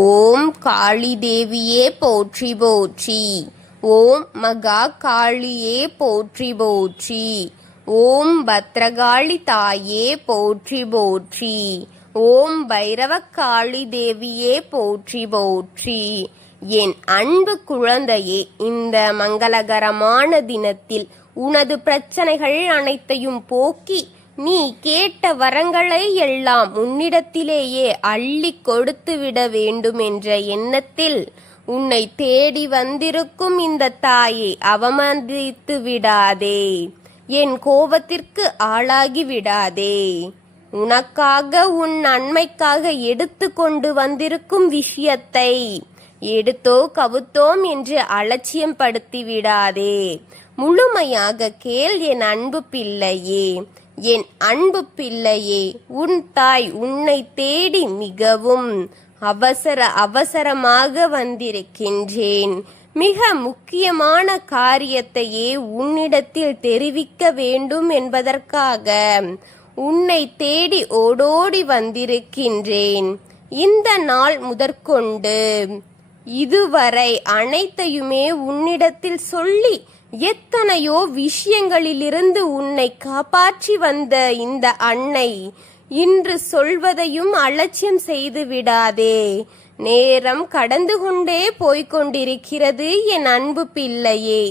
ஓம் காளி தேவியே போற்றி போற்றி. ஓம் மகா காளியே போற்றி போற்றி. ஓம் பத்ரகாளி தாயே போற்றி போற்றி. ஓம் பைரவக்காளி தேவியே போற்றி போற்றி. என் அன்பு குழந்தையே, இந்த மங்களகரமான தினத்தில் உனது பிரச்சனைகள் அனைத்தையும் போக்கி நீ கேட்ட வரங்களை எல்லாம் உன்னிடத்திலேயே அள்ளி கொடுத்து விட வேண்டும் என்ற எண்ணத்தில் உன்னை தேடி வந்திருக்கும் இந்த தாயை அவமதித்து விடாதே. என் கோபத்திற்கு ஆளாகி விடாதே. உனக்காக உன் நன்மைக்காக எடுத்து கொண்டு வந்திருக்கும் விஷயத்தை எடுத்தோ கவுத்தோம் என்று அலட்சியம் படுத்தி விடாதே. முழுமையாக கேள் என் அன்பு பிள்ளையே. என் அன்பு பிள்ளையே, உன் தாய் உன்னை தேடி மிகவும் அவசரமாக வந்திருக்கின்றேன். மிக முக்கியமான காரியத்தையே உன்னிடத்தில் தெரிவிக்க வேண்டும் என்பதற்காக உன்னை தேடி ஓடோடி வந்திருக்கின்றேன். இந்த நாள் முதற்கொண்டு இதுவரை அனைத்தையுமே உன்னிடத்தில் சொல்லி எத்தனையோ விஷயங்களிலிருந்து உன்னை காப்பாற்றி வந்த இந்த அன்னை இன்று சொல்வதையும் அலட்சியம் செய்து விடாதே. நேரம் கடந்து கொண்டே போய்கொண்டிருக்கிறது என் அன்பு பிள்ளையே.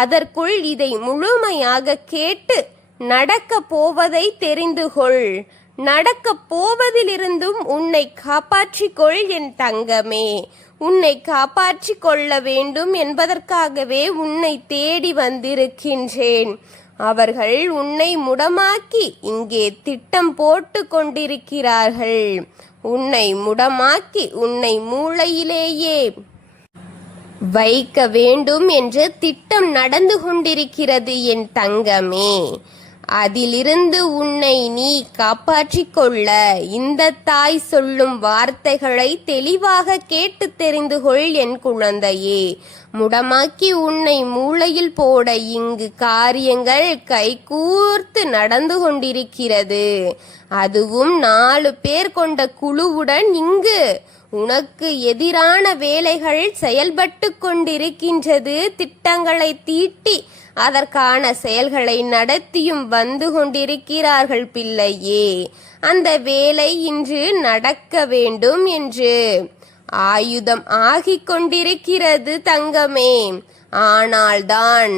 அதற்குள் இதை முழுமையாக கேட்டு நடக்க போவதை தெரிந்து கொள். நடக்க போவதிலிருந்தும் உன்னை காப்பாற்றிக்கொள் என் தங்கமே. உன்னை காப்பாற்றி கொள்ள வேண்டும் என்பதற்காகவே உன்னை தேடி வந்திருக்கின்றேன். அவர்கள் உன்னை முடமாக்கி இங்கே திட்டம் போட்டு கொண்டிருக்கிறார்கள். உன்னை முடமாக்கி உன்னை மூளையிலேயே வைக்க வேண்டும் என்று திட்டம் நடந்து கொண்டிருக்கிறது என் தங்கமே. அதிலிருந்து உன்னை நீ காப்பாற்றிக் கொள்ள இந்த தாய் சொல்லும் வார்த்தைகளை தெளிவாக கேட்டு தெரிந்து கொள் என் குழந்தையே. முடமாக்கி உன்னை மூளையில் போட இங்கு காரியங்கள் கைகூர்த்து நடந்து கொண்டிருக்கிறது. அதுவும் 4 பேர் கொண்ட குழுவுடன் இங்கு உனக்கு எதிரான வேலைகள் செயல்பட்டு கொண்டிருக்கின்றது. திட்டங்களை தீட்டி அதற்கான செயல்களை நடத்தியும் வந்து கொண்டிருக்கிறார்கள் பிள்ளையே. அந்த வேலை இன்று நடக்க வேண்டும் என்று ஆயுதம் ஆகிக் கொண்டிருக்கிறது தங்கமே. ஆனால்தான்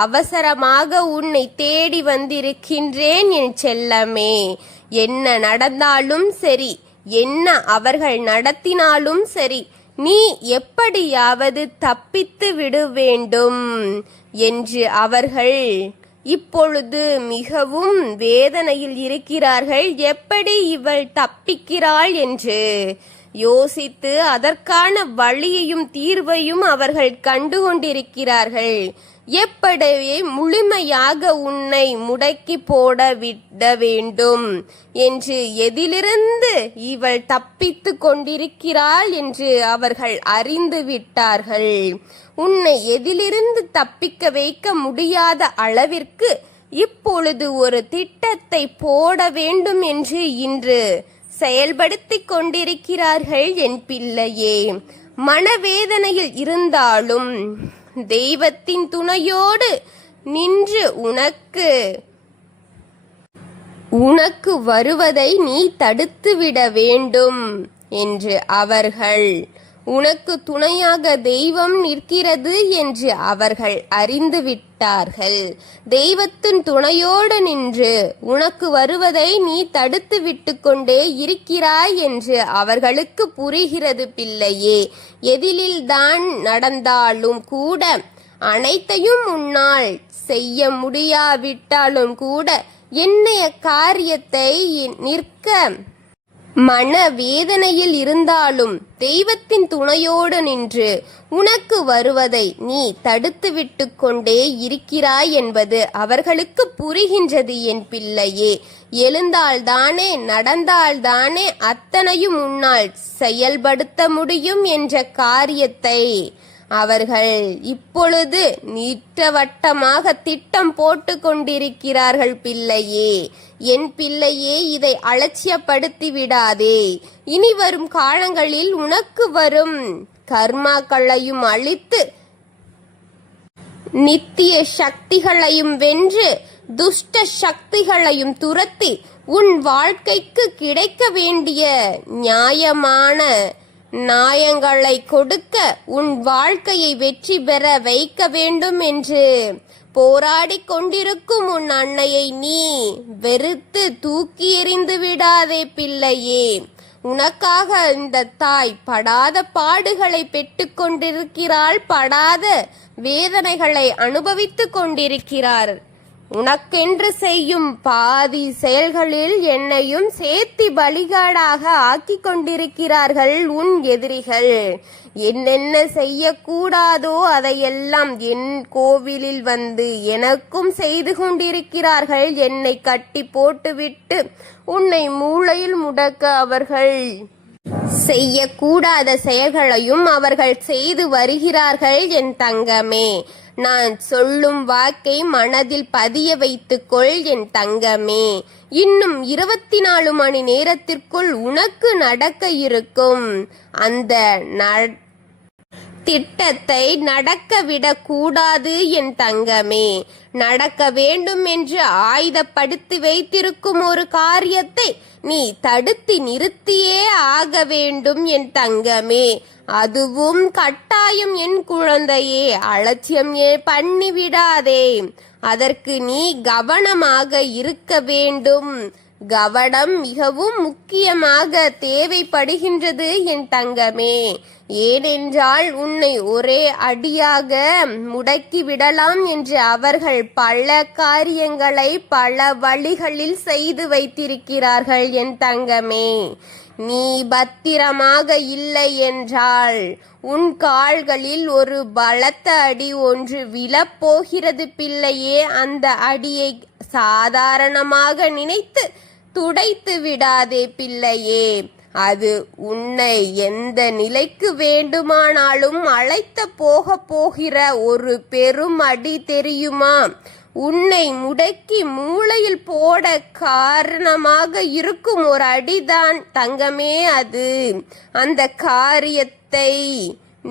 அவசரமாக உன்னை தேடி வந்திருக்கின்றேன் என் செல்லமே. என்ன நடந்தாலும் சரி, என்ன அவர்கள் நடத்தினாலும் சரி, நீ எப்படியாவது தப்பித்து விட வேண்டும் என்று அவர்கள் இப்பொழுது மிகவும் வேதனையில் இருக்கிறார்கள். எப்படி இவள் தப்பிக்கிறாள் என்று யோசித்து அதற்கான வழியையும் தீர்வையும் அவர்கள் கண்டு கொண்டிருக்கிறார்கள். எப்படி முழுமையாக உன்னை முடக்கி போட விட வேண்டும் என்று, எதிலிருந்து இவள் தப்பித்து கொண்டிருக்கிறாள் என்று அவர்கள் அறிந்து விட்டார்கள். உன்னை எதிலிருந்து தப்பிக்க வைக்க முடியாத அளவிற்கு இப்பொழுது ஒரு திட்டத்தை போட வேண்டும் என்று இன்று செயல்படுத்தி கொண்டிருக்கிறார்கள் என் பிள்ளையே. மனவேதனையில் இருந்தாலும் தெய்வத்தின் துணையோடு நின்று உனக்கு வருவதை நீ தடுத்துவிட வேண்டும் என்று அவர்கள், உனக்கு துணையாக தெய்வம் நிற்கிறது என்று அவர்கள் அறிந்து விட்டார்கள். தெய்வத்தின் துணையோடு நின்று உனக்கு வருவதை நீ தடுத்து விட்டு கொண்டே இருக்கிறாய் என்று அவர்களுக்கு புரிகிறது பிள்ளையே. எதிலில்தான் நடந்தாலும் கூட, அனைத்தையும் உன்னால் செய்ய முடியாவிட்டாலும் கூட, என்னைய காரியத்தை நிற்க மனவேதனையில் இருந்தாலும் தெய்வத்தின் துணையோடு நின்று உனக்கு வருவதை நீ தடுத்து விட்டு கொண்டே இருக்கிறாய் என்பது அவர்களுக்கு புரிகின்றது என் பிள்ளையே. எழுந்தால்தானே நடந்தால்தானே அத்தனையும் உன்னால் செயல்படுத்த முடியும் என்ற காரியத்தை அவர்கள் இப்பொழுது நீட்டவட்டமாக திட்டம் போட்டு கொண்டிருக்கிறார்கள். பிள்ளையே, என் பிள்ளையே, இதை அலட்சியப்படுத்தி விடாதே. இனி வரும் காலங்களில் உனக்கு வரும் கர்மாக்களையும் அழித்து நித்திய சக்திகளையும் வென்று துஷ்ட சக்திகளையும் துரத்தி உன் வாழ்க்கைக்கு கிடைக்க வேண்டிய நியாயமான நியாயங்களை கொடுக்க உன் வாழ்க்கையை வெற்றி பெற வைக்க வேண்டும் என்று போராடி கொண்டிருக்கும் உன் அன்னையை நீ வெறுத்து தூக்கி எறிந்து விடாதே பிள்ளையே. உனக்காக இந்த தாய் படாத பாடுகளை பெற்றுக் கொண்டிருக்கிறாள், படாத வேதனைகளை அனுபவித்துக் கொண்டிருக்கிறார். உனக்கென்று செய்யும் பாதி செயல்களில் என்னையும் சேர்த்து பலிகாடாக ஆக்கிக் கொண்டிருக்கிறார்கள் உன் எதிரிகள். என்னென்ன செய்யக்கூடாதோ அதையெல்லாம் என் கோவிலில் வந்து எனக்கும் செய்து கொண்டிருக்கிறார்கள். என்னை கட்டி போட்டுவிட்டு உன்னை மூளையில் முடக்க அவர்கள் செய்யக்கூடாத செயல்களையும் அவர்கள் செய்து வருகிறார்கள். என் தங்கமே, நான் சொல்லும் வாக்கை மனதில் பதிய வைத்துக்கொள் என் தங்கமே. இன்னும் 24 மணி நேரத்திற்குள் உனக்கு நடக்க இருக்கும் அந்த திட்டத்தை நடக்க விடக்கூடாது என் தங்கமே. நடக்க வேண்டும் என்று ஆயுதப்படுத்தி வைத்திருக்கும் ஒரு காரியத்தை நீ தடுத்து நிறுத்தியே ஆக வேண்டும் என் தங்கமே. அதுவும் கட்டாயம் என் குழந்தையே. அலட்சியம் பண்ணிவிடாதே. அதற்கு நீ கவனமாக இருக்க வேண்டும். கவனம் மிகவும் முக்கியமாக தேவைப்படுகின்றது என் தங்கமே. ஏனென்றால் உன்னை ஒரே அடியாக முடக்கி விடலாம் என்று அவர்கள் பல காரியங்களை பல வழிகளில் செய்து வைத்திருக்கிறார்கள் என் தங்கமே. நீ பத்திரமாக இல்லை என்றால் உன் கால்களில் ஒரு பலத்த அடி ஒன்று விழப்போகிறது பிள்ளையே. அந்த அடியை சாதாரணமாக நினைத்து துடைத்து விடாதே பிள்ளையே. அது உன்னை எந்த நிலைக்கு வேண்டுமானாலும் அழைத்து போகிற ஒரு பெரும் அடி தெரியுமா? உன்னை முடக்கி மூளையில் போட காரணமாக இருக்கும் ஒரு அடிதான் தங்கமே அது. அந்த காரியத்தை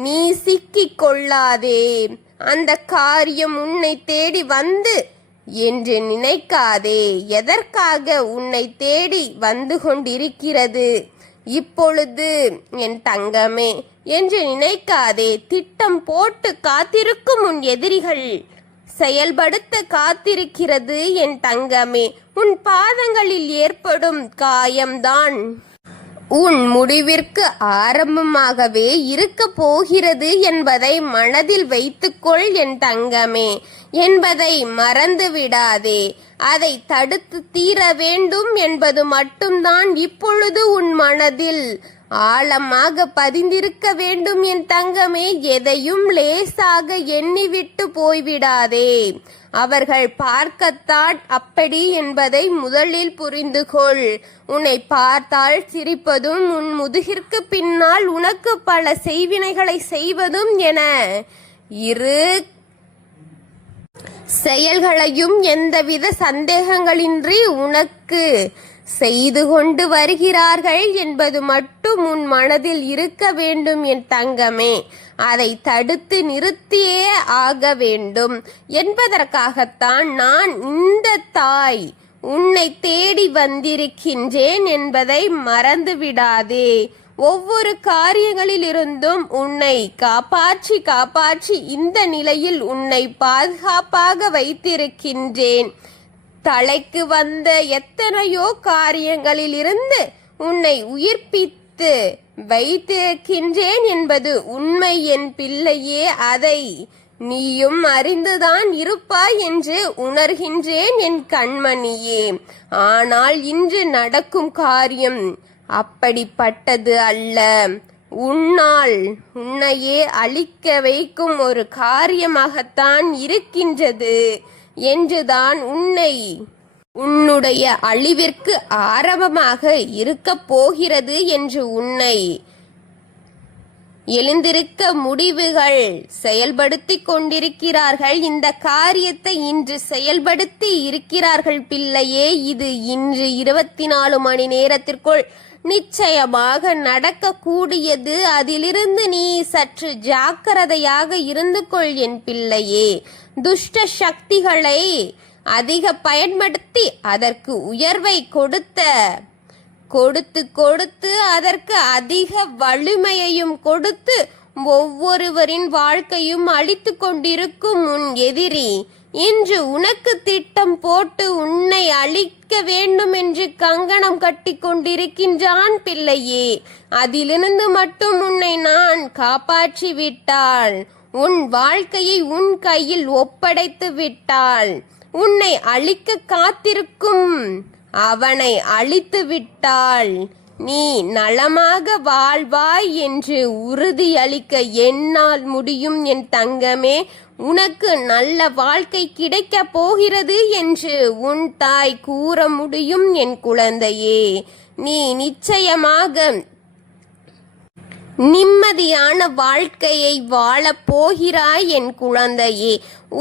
நீ சிக்கிக் கொள்ளாதே. அந்த காரியம் உன்னை தேடி வந்து என்று நினைக்காதே. எதற்காக உன்னை தேடி வந்து கொண்டிருக்கிறது இப்பொழுது என் தங்கமே என்று நினைக்காதே. திட்டம் போட்டு காத்திருக்கும் உன் எதிரிகள் செயல்படுத்த காத்திருக்கிறது என் தங்கமே. உன் பாதங்களில் ஏற்படும் காயம்தான் உன் முடிவிற்கு ஆரம்பமாகவே இருக்க போகிறது என்பதை மனதில் வைத்துக்கொள் என் தங்கமே என்பதை மறந்து விடாதே. அதை தடுத்து தீர வேண்டும் என்பது மட்டும்தான் இப்பொழுது உன் மனதில் ஆழமாக பதிந்திருக்க வேண்டும் என் தங்கமே. எதையும் லேசாக எண்ணிவிட்டு போய்விடாதே. அவர்கள் பார்க்கத்தான் அப்படி என்பதை முதலில் புரிந்து கொள். உன்னை பார்த்தால் சிரிப்பதும் உன் முதுகிற்கு பின்னால் உனக்கு பல செய்வினைகளை செய்வதும் என இரு செயல்களையும் எந்தவித சந்தேகங்களின்றி உனக்கு செய்து கொண்டு வருகிறார்கள் என்பது மட்டும் உன் மனதில் இருக்க வேண்டும் என் தங்கமே. அதை தடுத்து நிறுத்தியே ஆக வேண்டும் என்பதற்காகத்தான் நான் இந்த தாய் உன்னை தேடி வந்திருக்கின்றேன் என்பதை மறந்து விடாதே. ஒவ்வொரு காரியங்களிலிருந்தும் உன்னை காப்பாற்றி இந்த நிலையில் உன்னை பாதுகாப்பாக வைத்திருக்கின்றேன். தலைக்கு வந்த எத்தனையோ காரியங்களில் இருந்து உன்னை உயிர்ப்பித்து வைத்திருக்கின்றேன் என்பது உண்மை என் பிள்ளையே. அதை நீயும் அறிந்துதான் இருப்பாய் என்று உணர்கின்றேன் என் கண்மணியே. ஆனால் இன்று நடக்கும் காரியம் அப்படிப்பட்டது அல்ல. உன்னையே அழிக்க வைக்கும் ஒரு காரியமாகத்தான் இருக்கின்றது என்றுதான் உன்னுடைய அழிவிற்கு ஆரம்பமாக இருக்க போகிறது என்று உன்னை எழுந்திருக்க முடிவுகள் செயல்படுத்தி கொண்டிருக்கிறார்கள். இந்த காரியத்தை இன்று செயல்படுத்தி இருக்கிறார்கள் பிள்ளையே. இது இன்று 24 மணி நேரத்திற்குள் நிச்சயமாக நடக்கக்கூடியது. அதிலிருந்து நீ சற்று ஜாக்கிரதையாக இருந்து கொள் என் பிள்ளையே. துஷ்ட சக்திகளை அதிக பயன்படுத்தி அதற்கு உயர்வை கொடுத்து அதற்கு அதிக வலிமையையும் கொடுத்து ஒவ்வொருவரின் வாழ்க்கையும் அழித்து கொண்டிருக்கும் உன் எதிரி இன்று உனக்கு திட்டம் போட்டு உன்னை அழிக்க வேண்டும் என்று கங்கணம் கட்டி கொண்டிருக்கின்றான் பிள்ளையே. அதிலிருந்து மட்டும் உன்னை நான் காப்பாற்றி விட்டால், உன் வாழ்க்கையை உன் கையில் ஒப்படைத்து விட்டால், உன்னை அழிக்க காத்திருக்கும் அவனை அழித்து விட்டால் நீ நலமாக வாழ்வாய் என்று உறுதியளிக்க என்னால் முடியும் என் தங்கமே. உனக்கு நல்ல வாழ்க்கை கிடைக்கப் போகிறது என்று உன் தாய் கூற முடியும் என் குழந்தையே. நீ நிச்சயமாக நிம்மதியான வாழ்க்கையை வாழப் போகிறாய் என் குழந்தையே.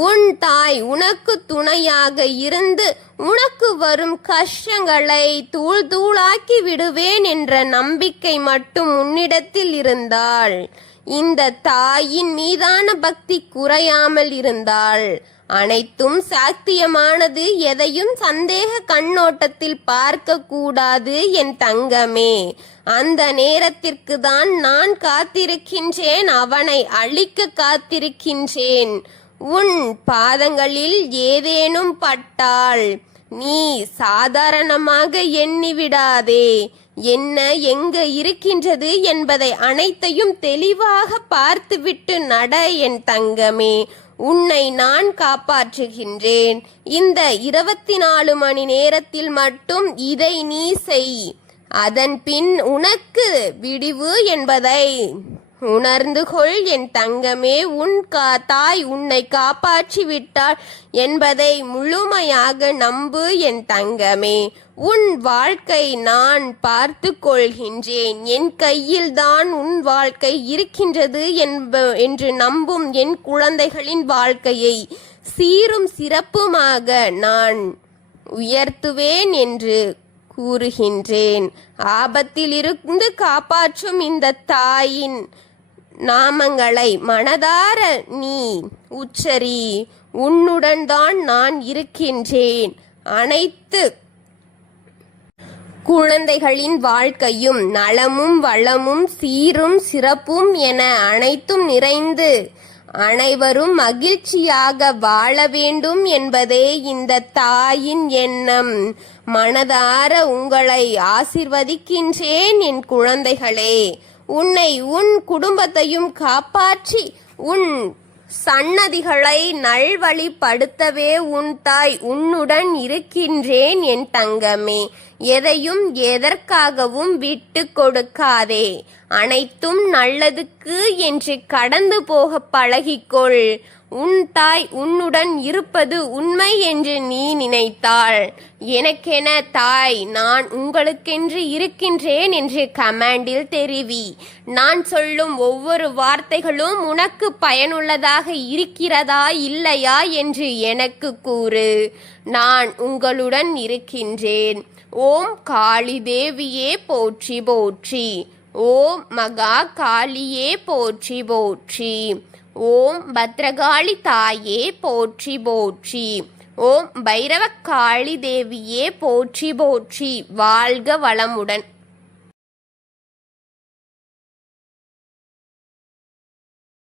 உன் தாய் உனக்கு துணையாக இருந்து உனக்கு வரும் கஷ்டங்களை தூள் தூளாக்கி விடுவேன் என்ற நம்பிக்கை மட்டும் உன்னிடத்தில் இருந்தால், இந்த தாயின் மீதான பக்தி குறையாமல் இருந்தால், அனைத்தும் சாத்தியமானது. எதையும் சந்தேக கண்ணோட்டத்தில் பார்க்க கூடாது என் தங்கமே. அந்த நேரத்திற்கு தான் நான் காத்திருக்கின்றேன், அவனை அழிக்க காத்திருக்கின்றேன். உன் பாதங்களில் ஏதேனும் பட்டால் நீ சாதாரணமாக எண்ணிவிடாதே. என்ன எங்க இருக்கின்றது என்பதை அனைத்தையும் தெளிவாக பார்த்துவிட்டு நட என் தங்கமே. உன்னை நான் காப்பாற்றுகின்றேன். இந்த 24 மணி நேரத்தில் மட்டும் இதை நீ செய். அதன் பின் உனக்கு விடிவு என்பதை உணர்ந்து கொள் என் தங்கமே. உன் தாய் உன்னை காப்பாற்றி விட்டாள் என்பதை முழுமையாக நம்பு என் தங்கமே. உன் வாழ்க்கை நான் பார்த்து கொள்கின்றேன். என் கையில்தான் உன் வாழ்க்கை இருக்கின்றது என்று நம்பும் என் குழந்தைகளின் வாழ்க்கையை சீரும் சிறப்புமாக நான் உயர்த்துவேன் என்று கூறுகின்றேன். ஆபத்தில் இருந்து காப்பாற்றும் இந்த தாயின் நாமங்களை மனதார நீ உச்சரி. உன்னுடன் தான் நான் இருக்கின்றேன். அனைத்து குழந்தைகளின் வாழ்க்கையும் நலமும் வளமும் சீரும் சிறப்பும் என அனைத்தும் நிறைந்து அனைவரும் மகிழ்ச்சியாக வாழ வேண்டும் என்பதே இந்த தாயின் எண்ணம். மனதார உங்களை ஆசிர்வதிக்கின்றேன் என் குழந்தைகளே. உன்னை உன் குடும்பத்தையும் காப்பாற்றி உன் சன்னதிகளை நல்வழிப்படுத்தவே உன் தாய் உன்னுடன் இருக்கின்றேன் என் தங்கமே. எதையும் எதற்காகவும் விட்டு கொடுக்காதே. அனைத்தும் நல்லதுக்கு என்று கடந்து போக பழகிக்கொள். உன் தாய் உன்னுடன் இருப்பது உண்மை என்று நீ நினைத்தாள், எனக்கென தாய் நான் உங்களுக்கென்று இருக்கின்றேன் என்று கமெண்டில் தெரிவி. நான் சொல்லும் ஒவ்வொரு வார்த்தைகளும் உனக்கு பயனுள்ளதாக இருக்கிறதா இல்லையா என்று எனக்கு கூறு. நான் உங்களுடன் இருக்கின்றேன். ஓம் காளி தேவியே போற்றி போற்றி. ஓம் மகா காளியே போற்றி போற்றி. ஓம் பத்ரகாளி தாயே போற்றி போற்றி. ஓம் பைரவ காளி தேவியே போற்றி போற்றி. வாழ்க வளமுடன்.